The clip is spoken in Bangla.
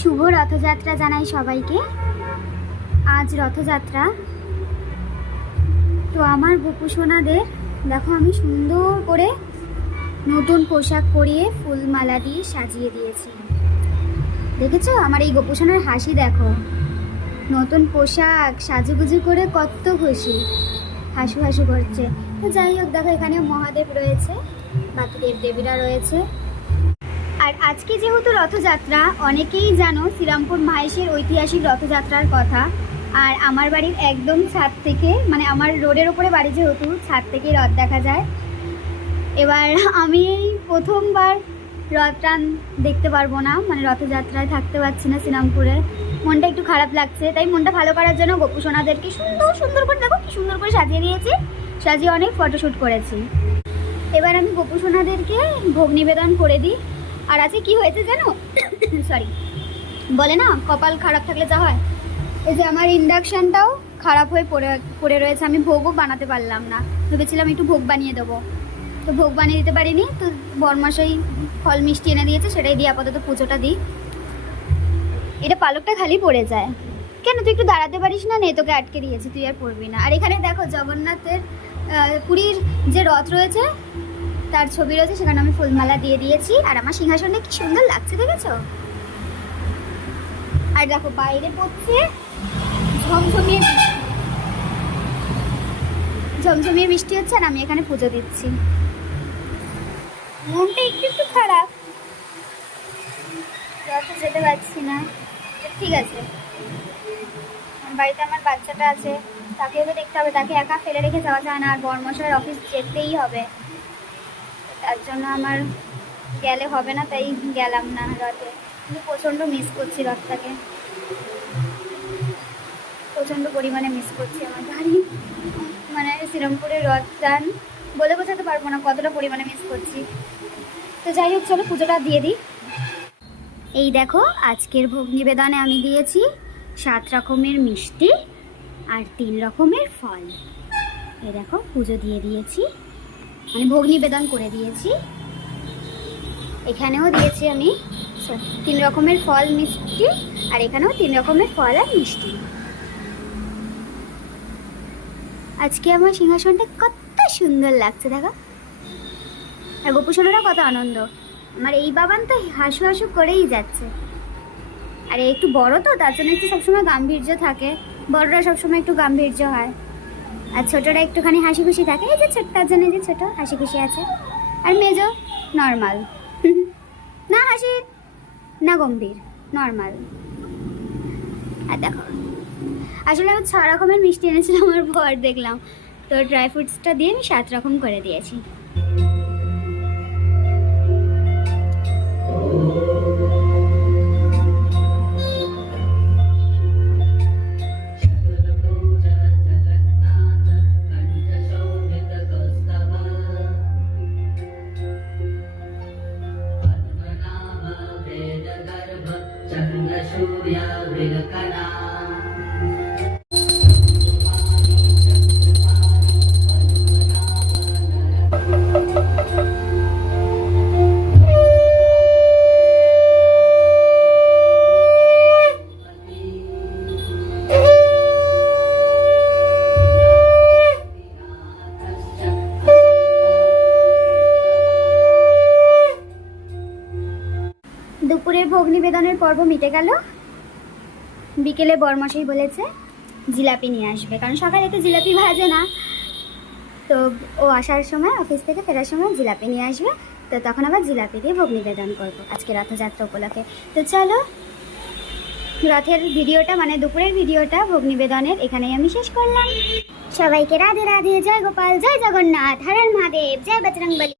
শুভ রথযাত্রা জানাই সবাইকে। আজ রথযাত্রা। তো আমার গোপু সোনাদের দেখো আমি সুন্দর করে নতুন পোশাক পরিয়ে ফুলমালা দিয়ে সাজিয়ে দিয়েছি। দেখেছো আমার এই গোপু সোনার হাসি দেখো, নতুন পোশাক সাজুগুজু করে কত খুশি, হাসু হাসু করছে। তো যাই হোক দেখো এখানে মহাদেব রয়েছে, বাকি দেবদেবীরা রয়েছে। আর আজকে যেহেতু রথযাত্রা, অনেকেই জানো শ্রীরামপুর মাহেশের ঐতিহাসিক রথযাত্রার কথা। আর আমার বাড়ির একদম ছাদ থেকে, মানে আমার রোডের ওপরে বাড়ি যেহেতু, ছাদ থেকেই রথ দেখা যায়। এবার আমি এই প্রথমবার রথ টান দেখতে পারবো না, মানে রথযাত্রায় থাকতে পারছি না শ্রীরামপুরে। মনটা একটু খারাপ লাগছে, তাই মনটা ভালো করার জন্য গোপু সোনাদেরকে সুন্দর সুন্দর করে দেখো কি সুন্দর করে সাজিয়ে দিয়েছি, সাজিয়ে অনেক ফটোশ্যুট করেছি। এবার আমি গোপু সোনাদেরকে ভোগ নিবেদন করে দিই। আর আজকে কি হয়েছে জানো, সরি, বলে না কপাল খারাপ থাকলে যা হয়, এই যে আমার ইন্ডাকশানটাও খারাপ হয়ে পড়ে রয়েছে। আমি ভোগও বানাতে পারলাম না, ভেবেছিলাম একটু ভোগ বানিয়ে দেবো, তো ভোগ বানিয়ে দিতে পারিনি। তো বরমাসাই ফল মিষ্টি এনে দিয়েছে, সেটাই দিয়ে আপাতত পুজোটা দিই। এটা পালকটা খালি পড়ে যায় কেন, তুই একটু দাঁড়াতে পারিস না? নেই তোকে আটকে দিয়েছি, তুই আর পড়বি না। আর এখানে দেখো জগন্নাথের পুরীর যে রথ রয়েছে তার ছবি রয়েছে, সেখানে আমি ফুলমালা দিয়ে দিয়েছি। আর আমার সিংহাসনটা কি সুন্দর লাগছে দেখেছো? আর দেখো বাইরে পড়ছে ঝমঝমিয়ে বৃষ্টি হচ্ছে, আর আমি এখানে পুজো দিচ্ছি। মনটা একটু একটু খারাপ, রথে যেতে পারছি না। ঠিক আছে, বাড়িতে আমার বাচ্চাটা আছে, তাকেও তো দেখতে হবে, তাকে একা ফেলে রেখে যাওয়া যায় না। আর বর্মশাইয়ের অফিস যেতেই হবে, তার জন্য আমার গেলে হবে না, তাই গেলাম না রথে। কিন্তু প্রচণ্ড মিস করছি রথটাকে, প্রচণ্ড পরিমাণে মিস করছি আমার বাড়ি, মানে শ্রীরামপুরের রথ টান বলে বোঝাতে পারবো না কতটা পরিমাণে মিস করছি। তো যাই হোক চলো পুজোটা দিয়ে দিই। এই দেখো আজকের ভোগ নিবেদনে আমি দিয়েছি 7 রকমের মিষ্টি আর 3 রকমের ফল। এই দেখো পুজো দিয়ে দিয়েছি, মানে ভোগ নিবেদন করে দিয়েছি। এখানেও দিয়েছি আমি 3 রকমের ফল মিষ্টি, আর এখানেও 3 রকমের ফল আর মিষ্টি। আজকে আমার সিংহাসনটা কত সুন্দর লাগছে দেখো, আর গোপু সোনারা কত আনন্দ। আমার এই বাবান তো হাসু হাসু করেই যাচ্ছে। আর একটু বড় তো, তার জন্য একটু সবসময় গাম্ভীর্য থাকে, বড়রা সবসময় একটু গাম্ভীর্য হয়, আর ছোটরা একটুখানি হাসি খুশি থাকে। এই যে ছোট্টার জন্য যে ছোট হাসি খুশি আছে, আর মেজো নর্মাল, না হাসি না গম্ভীর, নর্মাল। আর দেখো আসলে আমি 6 রকমের মিষ্টি এনেছিলাম আমার পর দেখলাম, তো ড্রাই ফ্রুটসটা দিয়ে আমি 7 রকম করে দিয়েছি। দুপুরের ভোগ নিবেদনের পর্ব মিটে গেল। বিকেলে বরমশাই বলেছে জিলাপি নিয়ে আসবে, কারণ সকালে তো জিলাপি ভাজে না, তো ও আসার সময় অফিস থেকে ফেরার সময় জিলাপি নিয়ে আসবে। তো তখন আবার জিলাপি দিয়ে ভোগ নিবেদন করবো আজকে রথযাত্রা উপলক্ষে। তো চলো রথের ভিডিওটা, মানে দুপুরের ভিডিওটা ভোগ নিবেদনের এখানেই আমি শেষ করলাম। সবাইকে রাধে রাধে, জয় গোপাল, জয় জগন্নাথ, হর হর মহাদেব, জয় বজরংবলী।